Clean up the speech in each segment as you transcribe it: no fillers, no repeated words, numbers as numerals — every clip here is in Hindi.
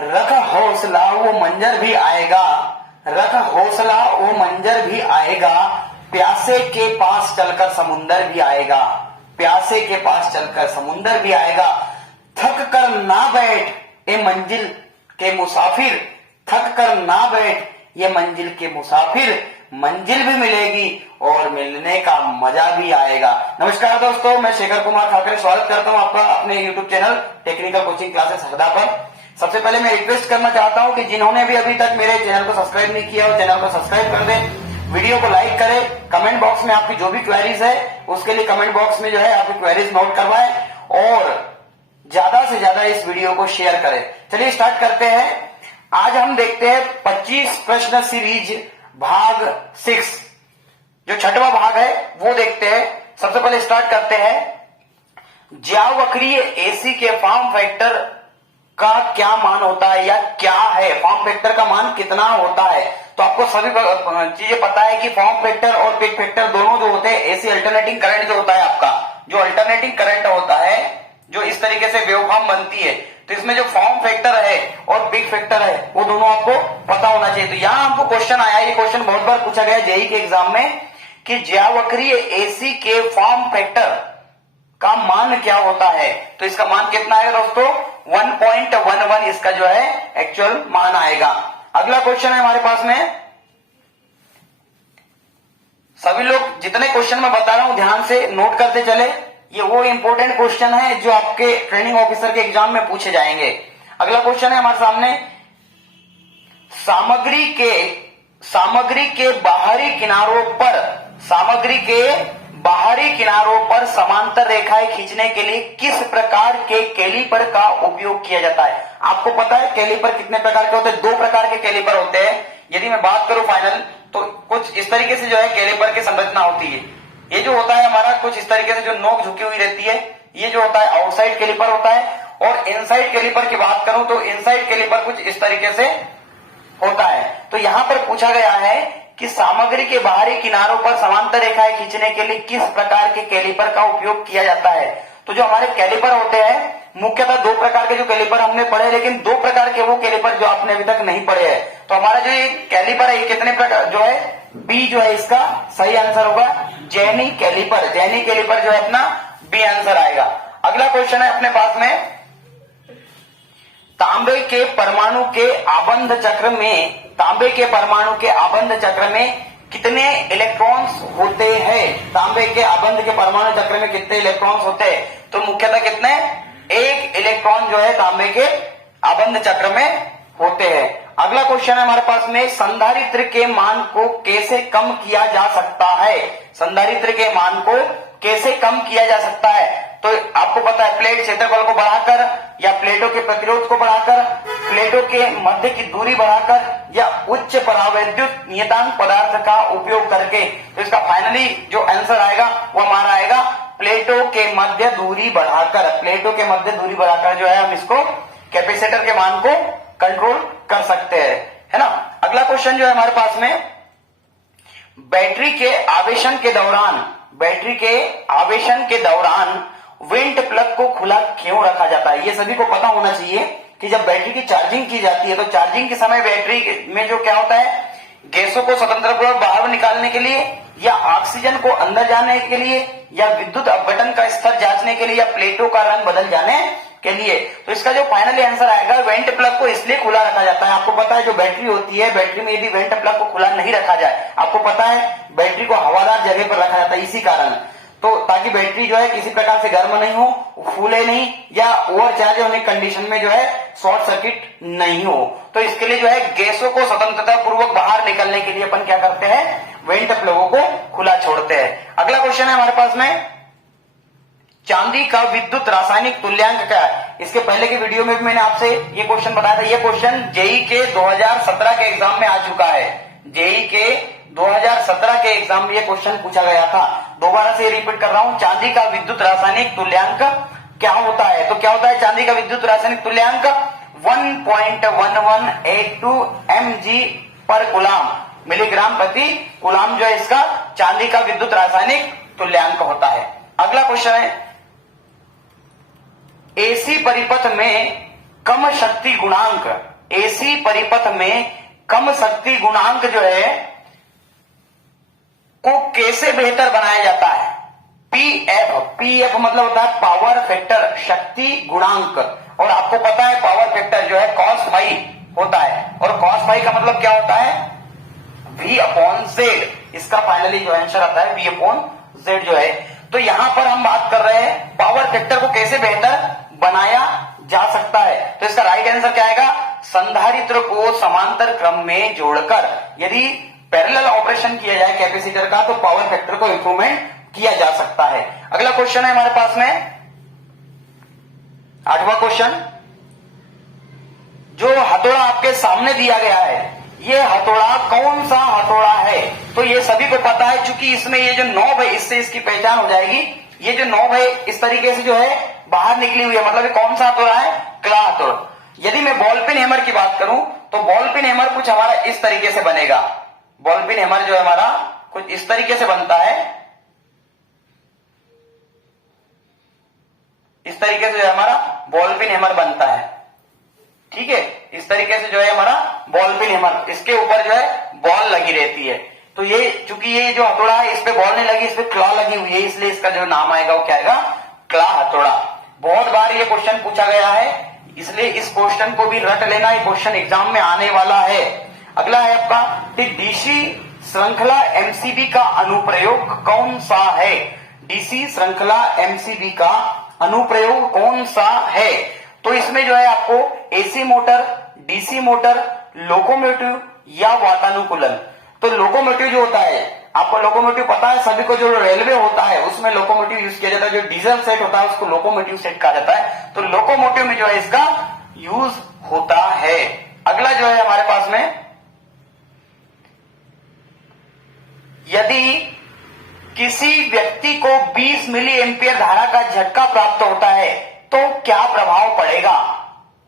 रख हौसला वो मंजर भी आएगा, रख हौसला वो मंजर भी आएगा, प्यासे के पास चलकर समुंदर भी आएगा, प्यासे के पास चलकर समुंदर भी आएगा। थक कर ना बैठ ए मंजिल के मुसाफिर, थक कर ना बैठ ये मंजिल के मुसाफिर, मंजिल भी मिलेगी और मिलने का मजा भी आएगा। नमस्कार दोस्तों, मैं शेखर कुमार ठाकरे स्वागत करता हूं आपका अपने YouTube channel technical coaching classes Harda पर। सबसे पहले मैं रिक्वेस्ट करना चाहता हूं कि जिन्होंने भी अभी तक मेरे चैनल को सब्सक्राइब नहीं किया हो, चैनल को सब्सक्राइब कर दें, वीडियो को लाइक करें, कमेंट बॉक्स में आपकी जो भी क्वेरीज है उसके लिए कमेंट बॉक्स में जो है आपकी क्वेरीज नोट करवाएं और ज्यादा से ज्यादा इस वीडियो को शेयर करें। चलिए स्टार्ट करते हैं। आज हम देखते हैं 25 प्रश्न सीरीज भाग 6, जो छठवां भाग है वो देखते हैं। सबसे पहले स्टार्ट करते हैं। ज्यावक्रीय एसी के फॉर्म फैक्टर का क्या मान होता है या क्या है, फॉर्म फैक्टर का मान कितना होता है। तो आपको सभी चीजें पता है कि फॉर्म फैक्टर और पीक फैक्टर दोनों जो होते हैं, एसी अल्टरनेटिंग करंट जो होता है आपका, जो अल्टरनेटिंग करंट होता है, जो इस तरीके से वेवफॉर्म बनती है, तो इसमें जो फॉर्म फैक्टर है और पीक फैक्टर है वो दोनों आपको पता होना चाहिए। तो यहां हमको क्वेश्चन आया, ये क्वेश्चन बहुत बार पूछा गया जेईई के एग्जाम में कि ज्यावक्रीय एसी के फॉर्म फैक्टर का मान क्या होता है। तो इसका मान कितना आएगा दोस्तों, 1.11 इसका जो है एक्चुअल मान आएगा। अगला क्वेश्चन है हमारे पास में। सभी लोग जितने क्वेश्चन मैं बता रहा हूं ध्यान से नोट करते चले, ये वो इंपॉर्टेंट क्वेश्चन है जो आपके ट्रेनिंग ऑफिसर के एग्जाम में पूछे जाएंगे। अगला क्वेश्चन है हमारे सामने। सामग्री के बाहरी किनारों पर, सामग्री के बाहरी किनारों पर समांतर रेखाएं खींचने के लिए किस प्रकार के कैलिपर का उपयोग किया जाता है। आपको पता है कैलिपर कितने प्रकार के होते हैं, 2 प्रकार के कैलिपर होते हैं। यदि मैं बात करूं फाइनल, तो कुछ इस तरीके से जो है कैलिपर की संरचना होती है। ये जो होता है हमारा कुछ इस तरीके से जो नोक झुकी हुई रहती है, ये जो होता है आउटसाइड कैलिपर होता है। और इनसाइड कैलिपर की बात करूं तो इनसाइड कैलिपर कुछ इस तरीके से होता है। तो यहां पर पूछा गया है कि सामग्री के बाहरी किनारों पर समांतर रेखाएं खींचने के लिए किस प्रकार के कैलिपर का उपयोग किया जाता है। तो जो हमारे कैलिपर होते हैं मुख्यतः 2 प्रकार के जो कैलिपर हमने पढ़े, लेकिन 2 प्रकार के वो कैलिपर जो आपने अभी तक नहीं पढ़े हैं। तो हमारा जो ये कैलिपर है ये कितने प्रकार जो है, बी जो है इसका सही आंसर होगा, जेनी कैलिपर। जेनी कैलिपर जो है अपना बी आंसर आएगा। अगला क्वेश्चन है अपने पास में। तांबे के परमाणु के आबंध चक्र में, तांबे के परमाणु के आबंध चक्र में कितने इलेक्ट्रॉन्स होते हैं। तांबे के आबंध के परमाणु चक्र में कितने इलेक्ट्रॉन्स होते हैं। तो मुख्यतः कितने, 1 इलेक्ट्रॉन जो है तांबे के आबंध चक्र में होते हैं। अगला क्वेश्चन है हमारे पास में। संधारित्र के मान को कैसे कम किया जा सकता है। संधारित्र के मान को कैसे कम किया जा सकता है। तो आपको पता है प्लेट क्षेत्रफल को बढ़ाकर या प्लेटों के प्रतिरोध को बढ़ाकर, प्लेटों के मध्य की दूरी बढ़ाकर या उच्च परावैद्युत नियतांक पदार्थ का उपयोग करके। तो इसका फाइनली जो आंसर आएगा वो हमारा आएगा प्लेटों के मध्य दूरी बढ़ाकर। प्लेटों के मध्य दूरी बढ़ाकर जो है हम इसको कैपेसिटर के मान को कंट्रोल कर सकते हैं, है ना। अगला क्वेश्चन जो है हमारे पास में, बैटरी के आवेशन के दौरान, बैटरी के आवेशन के दौरान वेंट प्लग को खुला क्यों रखा जाता है। ये सभी को पता होना चाहिए कि जब बैटरी की चार्जिंग की जाती है तो चार्जिंग के समय बैटरी में जो क्या होता है, गैसों को स्वतंत्रपूर्वक बाहर निकालने के लिए या ऑक्सीजन को अंदर जाने के लिए या विद्युत अपघटन का स्तर जांचने के लिए या प्लेटों का रंग बदल जाने के लिए। तो इसका जो फाइनली आंसर आएगा, वेंट प्लग को इसलिए खुला रखा जाता है। आपको पता है जो बैटरी होती है, बैटरी में यदि वेंट प्लग को खुला नहीं रखा जाए, आपको पता है बैटरी को हवादार जगह पर रखा जाता है इसी कारण, तो ताकि बैटरी जो है किसी प्रकार से गर्म नहीं हो, फूले नहीं या ओवरचार्ज होने कंडीशन में जो है शॉर्ट सर्किट नहीं हो। तो इसके लिए जो है गैसों को स्वतंत्रता पूर्वक बाहर निकलने के लिए अपन क्या करते हैं, वेंट प्लगों को खुला छोड़ते हैं। अगला क्वेश्चन है हमारे पास में। चांदी का विद्युत रासायनिक तुल्यांक क्या है। इसके पहले के वीडियो में भी मैंने आपसे ये क्वेश्चन बताया था। ये क्वेश्चन जेईई के 2017 के एग्जाम में आ चुका है। जेईई के 2017 के एग्जाम में ये क्वेश्चन पूछा गया था। दोबारा से रिपीट कर रहा हूं, चांदी का विद्युत रासायनिक तुल्यांक क्या होता है। तो क्या होता है चांदी का विद्युत रासायनिक तुल्यांक, 1.1182 mg पर कूलाम, मिलीग्राम प्रति कूलाम जो है इसका चांदी का विद्युत रासायनिक तुल्यांक होता है। अगला क्वेश्चन है, एसी परिपथ में कम शक्ति गुणांक, एसी परिपथ में कम शक्ति गुणांक जो है को कैसे बेहतर बनाया जाता है? पीएफ मतलब होता है पावर फैक्टर, शक्ति गुणांक। और आपको पता है पावर फैक्टर जो है cos फाई होता है, और cos फाई का मतलब क्या होता है? V upon Z. इसका फाइनली जो आंसर आता है V अपॉन जेड जो है। तो यहां पर हम बात कर रहे हैं पावर फैक्टर को कैसे बेहतर बनाया जा सकता है। तो इसका राइट आंसर क्या आएगा? संधारित्र को समांतर क्रम में जोड़कर यदि पैरेलल ऑपरेशन किया जाए कैपेसिटर का तो पावर फैक्टर को इंप्रूवमेंट किया जा सकता है। अगला क्वेश्चन है हमारे पास में 8वां क्वेश्चन। जो हथौड़ा आपके सामने दिया गया है, ये हथौड़ा कौन सा हथौड़ा है? तो ये सभी को पता है, चूंकि इसमें ये जो नॉब है इससे इसकी पहचान हो जाएगी। ये जो नॉब है इस तरीके से जो है बाहर निकली हुई है, मतलब ये कौन सा हथौड़ा है? क्ला हथौड़ा। यदि मैं बॉल पिन हैमर की बात करूं तो बॉल पिन हैमर कुछ हमारा इस तरीके से बनेगा। बॉल पिन हैमर जो है हमारा कुछ इस तरीके से बनता है, इस तरीके से जो है हमारा बॉल पिन हैमर बनता है। ठीक है, इस तरीके से जो है हमारा बॉल पिन हैमर, इसके ऊपर जो है बॉल लगी रहती है। तो ये चूंकि ये जो हथौड़ा है इस पे बॉल नहीं लगी, इस पे क्लॉ लगी हुई है, इसलिए इसका जो नाम आएगा वो क्या आएगा? क्ला हथौड़ा। बहुत बार ये क्वेश्चन पूछा गया है, इसलिए इस क्वेश्चन को भी रट लेना, ये क्वेश्चन एग्जाम में आने वाला है। अगला है आपका डीसी श्रृंखला एमसीबी का अनुप्रयोग कौन सा है? डीसी श्रृंखला एमसीबी का अनुप्रयोग कौन सा है? तो इसमें जो है आपको AC motor, DC motor, locomotive या वातानुकूलन। तो लोकोमोटिव जो होता है, आपको लोकोमोटिव पता है सभी को, जो रेलवे होता है उसमें लोकोमोटिव यूज किया जाता है। जो डीजल सेट होता है उसको लोकोमोटिव सेट कहा जाता है। तो लोकोमोटिव में जो है इसका यूज होता है। अगला जो है हमारे पास में, यदि किसी व्यक्ति को 20 मिली एम्पियर धारा का झटका प्राप्त होता है तो क्या प्रभाव पड़ेगा?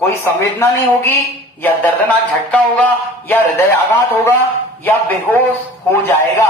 कोई संवेदना नहीं होगी, या दर्दनाक झटका होगा, या हृदय आघात होगा, या बेहोश हो जाएगा।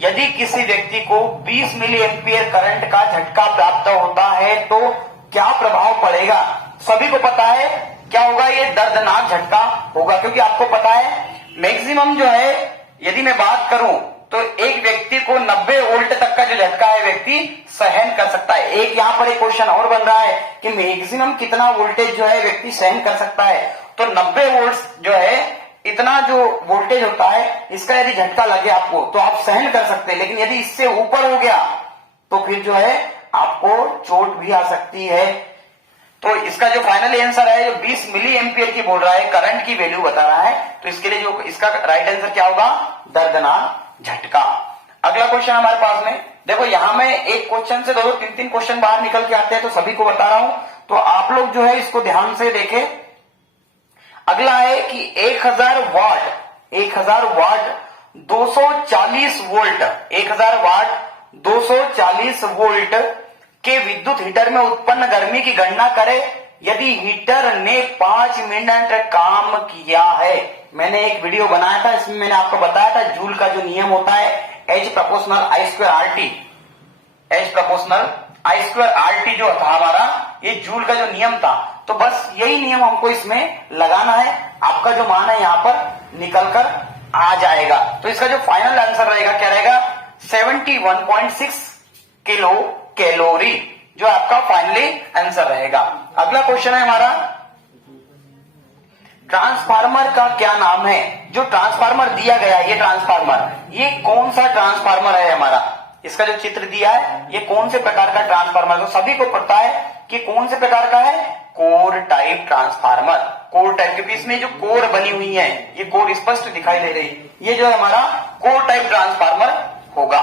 यदि किसी व्यक्ति को 20 मिली एम्पियर करंट का झटका प्राप्त होता है तो क्या प्रभाव पड़ेगा? सभी को पता है क्या होगा? ये दर्दनाक झटका होगा, क्योंकि आपको पता है मैक्सिमम जो है, यदि मैं बात करूं तो एक व्यक्ति को 90 वोल्ट तक का जो झटका है व्यक्ति सहन कर सकता है। एक यहां पर एक क्वेश्चन और बन रहा है कि मैक्सिमम कितना वोल्टेज जो है व्यक्ति सहन कर सकता है। तो 90 वोल्ट जो है, इतना जो वोल्टेज होता है, इसका यदि झटका लगे आपको तो आप सहन कर सकते हैं। लेकिन यदि इससे ऊपर हो गया तो फिर जो है आपको चोट भी आ सकती है। तो इसका जो फाइनल आंसर है, जो 20 मिली एम्पियर की बोल रहा है, करंट की वैल्यू बता रहा है, तो इसके लिए जो इसका राइट आंसर क्या होगा? दर्दनाक झटका। अगला क्वेश्चन हमारे पास में देखो, यहां में एक क्वेश्चन से 2-2, 3-3 क्वेश्चन बाहर निकल के आते हैं, तो सभी को बता रहा हूं, तो आप लोग जो है इसको ध्यान से देखें। अगला है कि 1000 वाट 240 वोल्ट, 1000 वाट 240 वोल्ट के विद्युत हीटर में उत्पन्न गर्मी की गणना करें यदि हीटर ने 5 मिनट काम किया है। मैंने एक वीडियो बनाया था, इसमें मैंने आपको बताया था जूल का जो नियम होता है, H proportional I square RT, H proportional I square RT जो था हमारा, ये जूल का जो नियम था। तो बस यही नियम हमको इसमें लगाना है, आपका जो मान है यहां पर निकल कर आ जाएगा। तो इसका जो फाइनल आंसर रहेगा क्या रहेगा? 71.6 किलो कैलोरी जो आपका फाइनली आंसर रहेगा। अगला क्वेश्चन है हमारा, ट्रांसफार्मर का क्या नाम है? जो ट्रांसफार्मर दिया गया है, ये ट्रांसफार्मर, ये कौन सा ट्रांसफार्मर है हमारा? इसका जो चित्र दिया है, ये कौन से प्रकार का ट्रांसफार्मर? तो सभी को पता है कि कौन से प्रकार का है? Core type transformer. Core type, क्योंकि इसमें जो कोर बनी हुई है, ये कोर स्पष्ट दिखाई दे रही है, ये जो है हमारा कोर टाइप ट्रांसफार्मर होगा।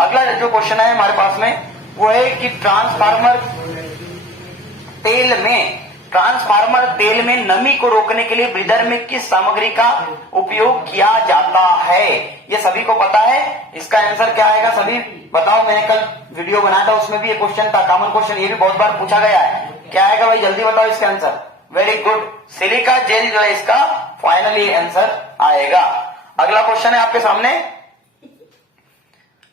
अगला जो क्वेश्चन है हमारे पास में वो है कि ट्रांसफार्मर तेल में नमी को रोकने के लिए ब्रीदर में किस सामग्री का उपयोग किया जाता है? ये सभी को पता है। इसका आंसर क्या आएगा? सभी बताओ। मैंने कल वीडियो बनाया था, उसमें भी ये क्वेश्चन था, कॉमन क्वेश्चन, ये भी बहुत बार पूछा गया है। क्या आएगा भाई? जल्दी बताओ इसका answer. Very good, silica gel जो है इसका फाइनली आंसर आएगा। अगला क्वेश्चन है आपके सामने,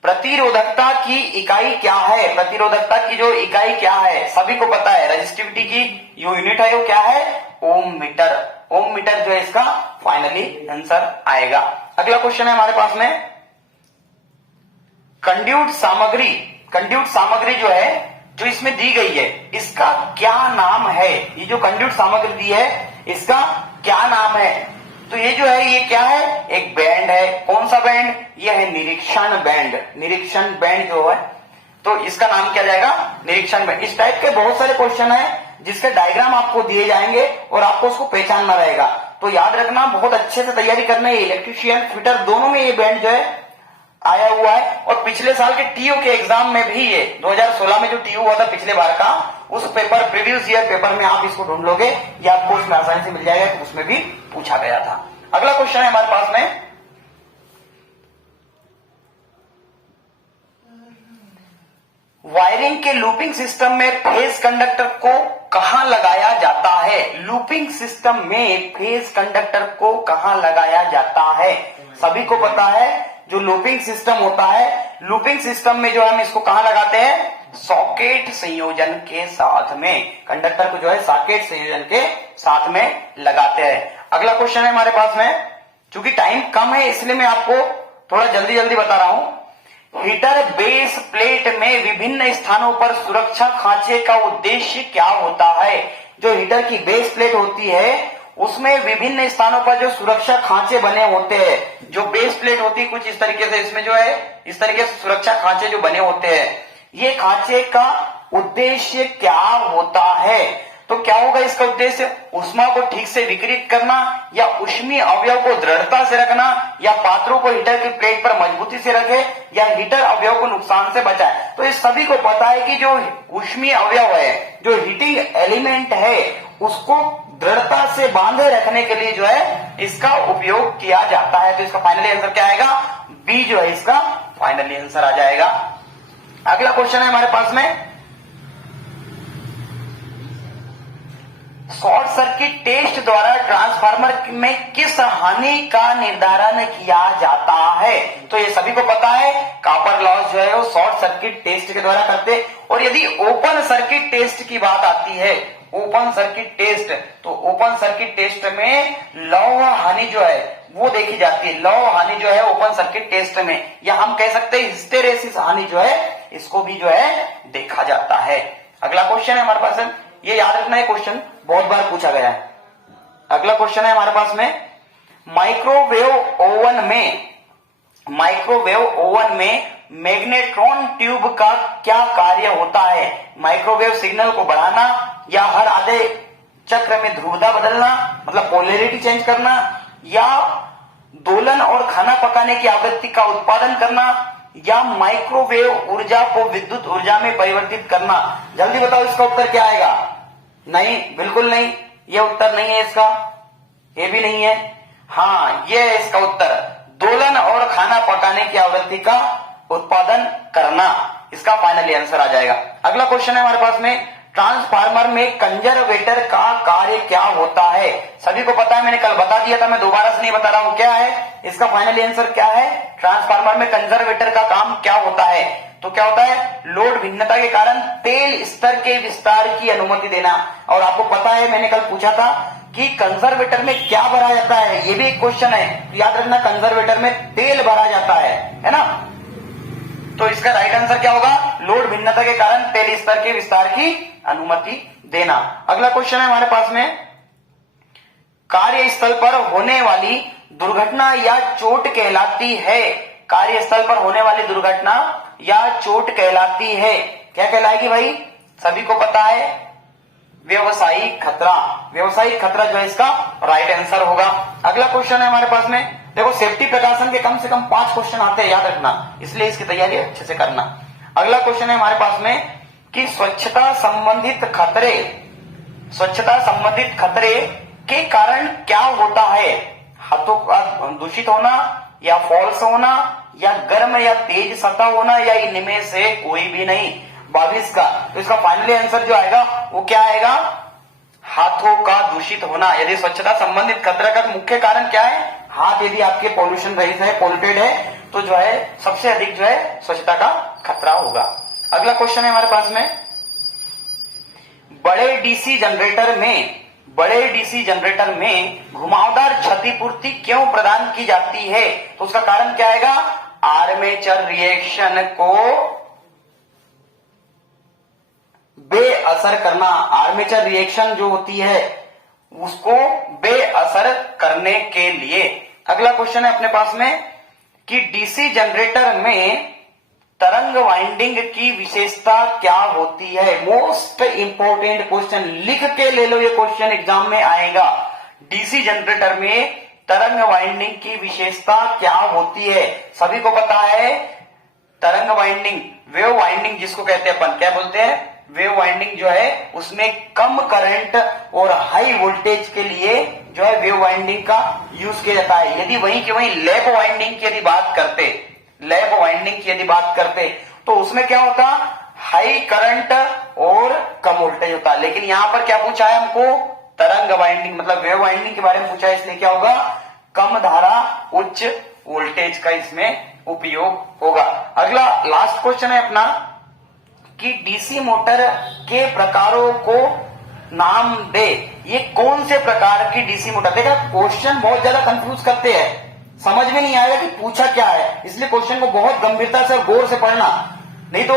प्रतिरोधकता की इकाई क्या है? प्रतिरोधकता की जो इकाई क्या है सभी को पता है। रेजिस्टिविटी की जो यूनिट है वो क्या है? ओम मीटर। ओम मीटर जो है इसका फाइनली आंसर आएगा। अगला क्वेश्चन है हमारे पास में, कंड्यूट सामग्री जो है जो इसमें दी गई है इसका क्या नाम है? ये जो कंड्यूट सामग्री दी है इसका क्या नाम है? तो ये जो है ये क्या है? एक बैंड है। कौन सा बैंड? ये है निरीक्षण बैंड। निरीक्षण बैंड जो है तो इसका नाम क्या जाएगा? निरीक्षण बैंड। इस टाइप के बहुत सारे क्वेश्चन है जिसके डायग्राम आपको दिए जाएंगे और आपको उसको पहचानना रहेगा। तो याद रखना, बहुत अच्छे से तैयारी करना है। इलेक्ट्रीशियन फिटर दोनों में ये बैंड जो है आया हुआ है। और पिछले साल के टीओ के एग्जाम में भी ये 2016 में जो टीओ हुआ था पिछले बार का, उस पेपर प्रीवियस ईयर पेपर में आप इसको ढूंढ लोगे, ये आपको उसमें आसानी से मिल जाएगा। तो उसमें भी पूछा गया था। अगला क्वेश्चन है हमारे पास में, वायरिंग के लूपिंग सिस्टम में फेज कंडक्टर को कहां लगाया जाता है? लूपिंग सिस्टम में फेज कंडक्टर को कहां लगाया जाता है? सभी को पता है जो लूपिंग सिस्टम होता है, लूपिंग सिस्टम में जो हम इसको कहां लगाते हैं? सॉकेट संयोजन के साथ में। कंडक्टर को जो है सॉकेट संयोजन के साथ में लगाते हैं। अगला क्वेश्चन है हमारे पास में, चूंकि टाइम कम है इसलिए मैं आपको थोड़ा जल्दी जल्दी बता रहा हूं। हीटर बेस प्लेट में विभिन्न स्थानों पर सुरक्षा खांचे का उद्देश्य क्या होता है? जो हीटर की बेस प्लेट होती है उसमें विभिन्न स्थानों पर जो सुरक्षा खांचे बने होते हैं, जो बेस प्लेट होती है कुछ इस तरीके से, इसमें जो है इस तरीके से सुरक्षा खांचे जो बने होते हैं, ये खांचे का उद्देश्य क्या होता है? तो क्या होगा इसका उद्देश्य? ऊष्मा को ठीक से विकिरित करना, या ऊष्मीय अवयव को दृढ़ता से रखना, या पात्रों को हीटर की प्लेट पर मजबूती से रखे, या हीटर अवयव को नुकसान से बचाए। तो इस सभी को पता है कि जो ऊष्मीय अवयव है, जो हीटिंग एलिमेंट है, उसको दृढ़ता से बांधे रखने के लिए जो है इसका उपयोग किया जाता है। तो इसका फाइनली आंसर क्या आएगा? बी जो है इसका फाइनली आंसर आ जाएगा। अगला क्वेश्चन है हमारे पास में, शॉर्ट सर्किट टेस्ट द्वारा ट्रांसफार्मर में किस हानि का निर्धारण किया जाता है? तो ये सभी को पता है, कॉपर लॉस जो है वो शॉर्ट सर्किट टेस्ट के द्वारा करते। और यदि ओपन सर्किट टेस्ट की बात आती है, ओपन सर्किट टेस्ट, तो ओपन सर्किट टेस्ट में लौह हानि जो है वो देखी जाती है। लौह हानि जो है ओपन सर्किट टेस्ट में, या हम कह सकते हैं हिस्टेरेसिस हानि जो है इसको भी जो है देखा जाता है। अगला क्वेश्चन है हमारे पास, ये याद रखना है, क्वेश्चन बहुत बार पूछा गया है। अगला क्वेश्चन है हमारे पास में, माइक्रोवेव ओवन में मैग्नेट्रॉन ट्यूब का क्या कार्य होता है? माइक्रोवेव सिग्नल को बढ़ाना, या हर आधे चक्र में ध्रुवता बदलना, मतलब पोलैरिटी चेंज करना, या दोलन और खाना पकाने की आवृत्ति का उत्पादन करना, या माइक्रोवेव ऊर्जा को विद्युत ऊर्जा में परिवर्तित करना। जल्दी बताओ इसका उत्तर क्या आएगा? नहीं, बिल्कुल नहीं, ये उत्तर नहीं है इसका, ये भी नहीं है। हाँ, ये है इसका उत्तर, दोलन और खाना पकाने की आवृत्ति का उत्पादन करना, इसका फाइनली आंसर आ जाएगा। अगला क्वेश्चन है हमारे पास में, ट्रांसफार्मर में कंजर्वेटर का कार्य क्या होता है? सभी को पता है, मैंने कल बता दिया था, मैं दोबारा से नहीं बता रहा हूं। क्या है इसका फाइनली आंसर? क्या है? ट्रांसफार्मर में कंजर्वेटर का काम क्या होता है? तो क्या होता है? लोड भिन्नता के कारण तेल स्तर के विस्तार की अनुमति देना। और आपको पता है, मैंने कल पूछा था कि कंजर्वेटर में क्या भरा जाता है, ये भी एक क्वेश्चन है। याद रखना, कंजर्वेटर में तेल भरा जाता है ना। तो इसका राइट आंसर क्या होगा? लोड भिन्नता के कारण तेल स्तर के विस्तार की अनुमति देना। अगला क्वेश्चन है हमारे पास में, कार्यस्थल पर होने वाली दुर्घटना या चोट कहलाती है? कार्यस्थल पर होने वाली दुर्घटना या चोट कहलाती है, क्या कहलाएगी भाई? सभी को पता है, व्यवसायिक खतरा। व्यवसायिक खतरा जो है इसका राइट आंसर होगा। अगला क्वेश्चन है हमारे पास में, देखो सेफ्टी प्रकाशन के कम से कम 5 क्वेश्चन आते हैं, याद रखना, इसलिए इसकी तैयारी अच्छे से करना। अगला क्वेश्चन है हमारे पास में कि स्वच्छता संबंधित खतरे के कारण क्या होता है? हाथों का दूषित होना, या फॉल्स होना, या गर्म या तेज सतह होना, या इनमें से कोई भी नहीं। 22 का, तो इसका फाइनली आंसर जो आएगा वो क्या आएगा? हाथों का दूषित होना। यदि स्वच्छता संबंधित खतरे का मुख्य कारण क्या है? हाथ यदि आपके पॉल्यूशन रहित है, पोल्यूटेड है, तो जो है सबसे अधिक जो है स्वच्छता का खतरा होगा। अगला क्वेश्चन है हमारे पास में, बड़े डीसी जनरेटर में घुमावदार क्षतिपूर्ति क्यों प्रदान की जाती है? तो उसका कारण क्या आएगा? आर्मेचर रिएक्शन को बेअसर करना। आर्मेचर रिएक्शन जो होती है उसको बेअसर करने के लिए। अगला क्वेश्चन है अपने पास में कि डीसी जनरेटर में तरंग वाइंडिंग की विशेषता क्या होती है? मोस्ट इंपॉर्टेंट क्वेश्चन, लिख के ले लो, ये क्वेश्चन एग्जाम में आएगा। डीसी जनरेटर में तरंग वाइंडिंग की विशेषता क्या होती है? सभी को पता है तरंग वाइंडिंग, वेव वाइंडिंग जिसको कहते हैं अपन, क्या बोलते हैं? वेव वाइंडिंग जो है उसमें कम करंट और हाई वोल्टेज के लिए जो है वेव वाइंडिंग का यूज किया जाता है। यदि वहीं की वहीं लैप वाइंडिंग की यदि बात करते तो उसमें क्या होता? हाई करंट और कम वोल्टेज होता। लेकिन यहां पर क्या पूछा है हमको? तरंग वाइंडिंग मतलब वेव वाइंडिंग के बारे में पूछा है, इसलिए क्या होगा? कम धारा उच्च वोल्टेज का इसमें उपयोग होगा। अगला लास्ट क्वेश्चन है अपना कि डीसी मोटर के प्रकारों को नाम दे। ये कौन से प्रकार की डीसी मोटर? देखा, क्वेश्चन बहुत ज्यादा कंफ्यूज करते हैं, समझ में नहीं आएगा कि पूछा क्या है, इसलिए क्वेश्चन को बहुत गंभीरता से और गौर से पढ़ना, नहीं तो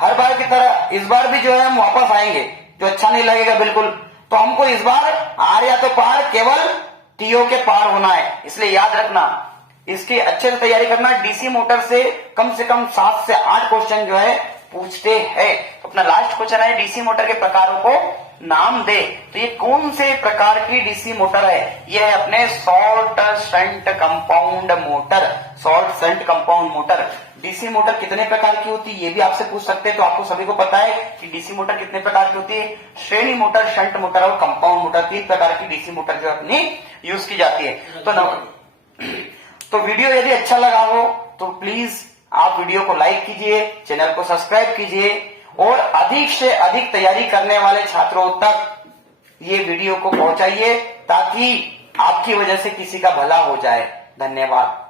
हर बार की तरह इस बार भी जो है हम वापस आएंगे, जो अच्छा नहीं लगेगा बिल्कुल। तो हमको इस बार आर या तो पार, केवल टीओ के पार होना है, इसलिए याद रखना, इसकी अच्छे से तैयारी करना। डीसी मोटर से कम 7 से 8 क्वेश्चन जो है पूछते हैं। तो अपना लास्ट क्वेश्चन है, डीसी मोटर के प्रकारों को नाम दे। तो ये कौन से प्रकार की डीसी मोटर है? ये है अपने salt shunt compound motor. DC motor कितने प्रकार की होती है ये भी आपसे पूछ सकते हैं। तो आपको सभी को पता है कि डीसी मोटर कितने प्रकार की होती है? श्रेणी मोटर, शंट मोटर और कंपाउंड मोटर, 3 प्रकार की डीसी मोटर जो अपनी यूज की जाती है। तो वीडियो यदि अच्छा लगा हो तो प्लीज आप वीडियो को लाइक कीजिए, चैनल को सब्सक्राइब कीजिए और अधिक से अधिक तैयारी करने वाले छात्रों तक ये वीडियो को पहुंचाइए ताकि आपकी वजह से किसी का भला हो जाए। धन्यवाद।